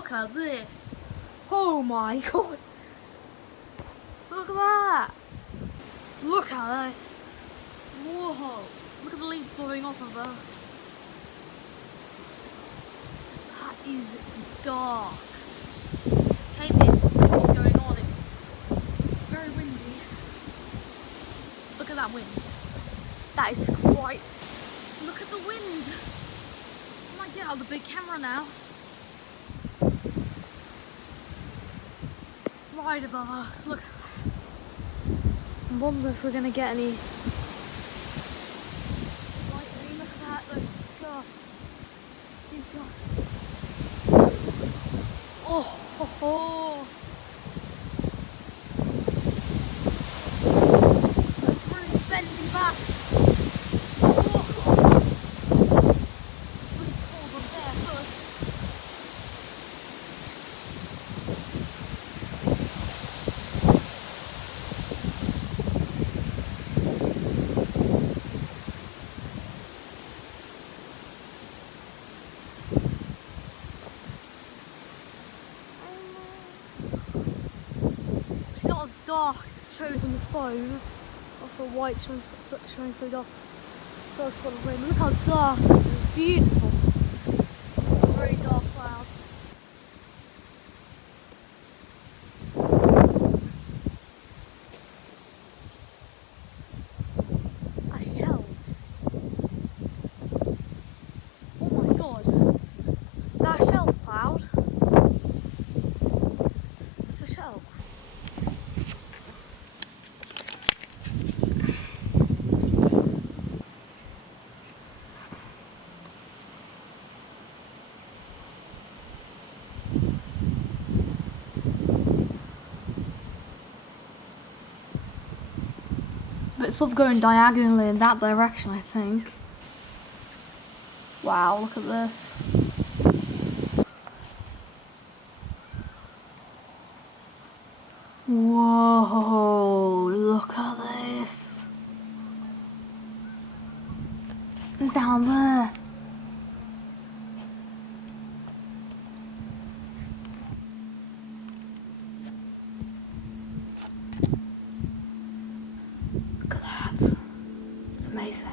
Look at this. Oh my god. Look at that. Look at this. Whoa. Look at the leaves blowing off of her. That is dark. Just came here to see what's going on. It's very windy. Look at that wind. That is quite... Look at the wind. I might get out the big camera now. Right above us. Look. I wonder if we're going to get any... Lightning. Look at that. Those gusts. These gusts. Oh, ho, ho. Those roots bending back. Oh. It's really cold on barefoot. It's not as dark as it shows on the phone. Of the white showing so dark. It's got a spot of rain. Look how dark this is. It's beautiful. It's very dark clouds. A shelf. Oh my god. Is that a shelf cloud? It's a shelf. But it's sort of going diagonally in that direction, I think. Wow, look at this. Whoa, look at this. And down there. Look at that. It's amazing.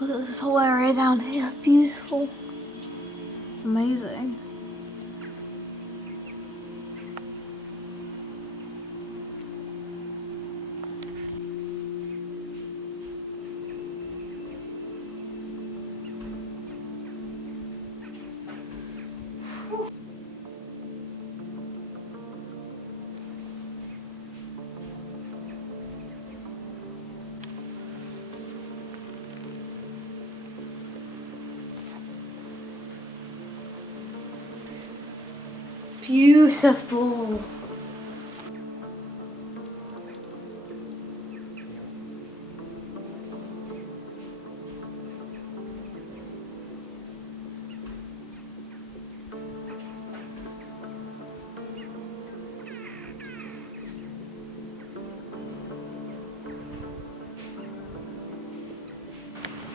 Look at this whole area down here, beautiful. Amazing. Beautiful.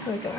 Here we go.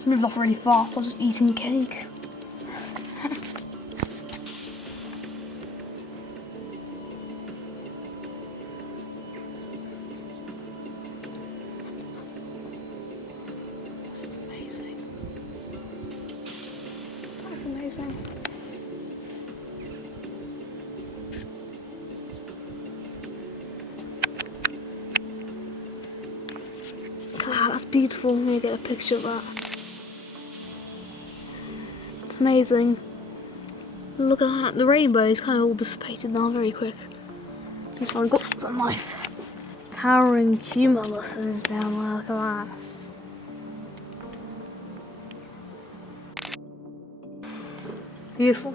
It's moved off really fast. I was just eating cake. That's amazing. That's amazing. Look at that, that's beautiful. I'm gonna get a picture of that. It's amazing. Look at that, the rainbow is kind of all dissipated now very quick. This one got some nice towering cumuuluses down there, look at that. Beautiful.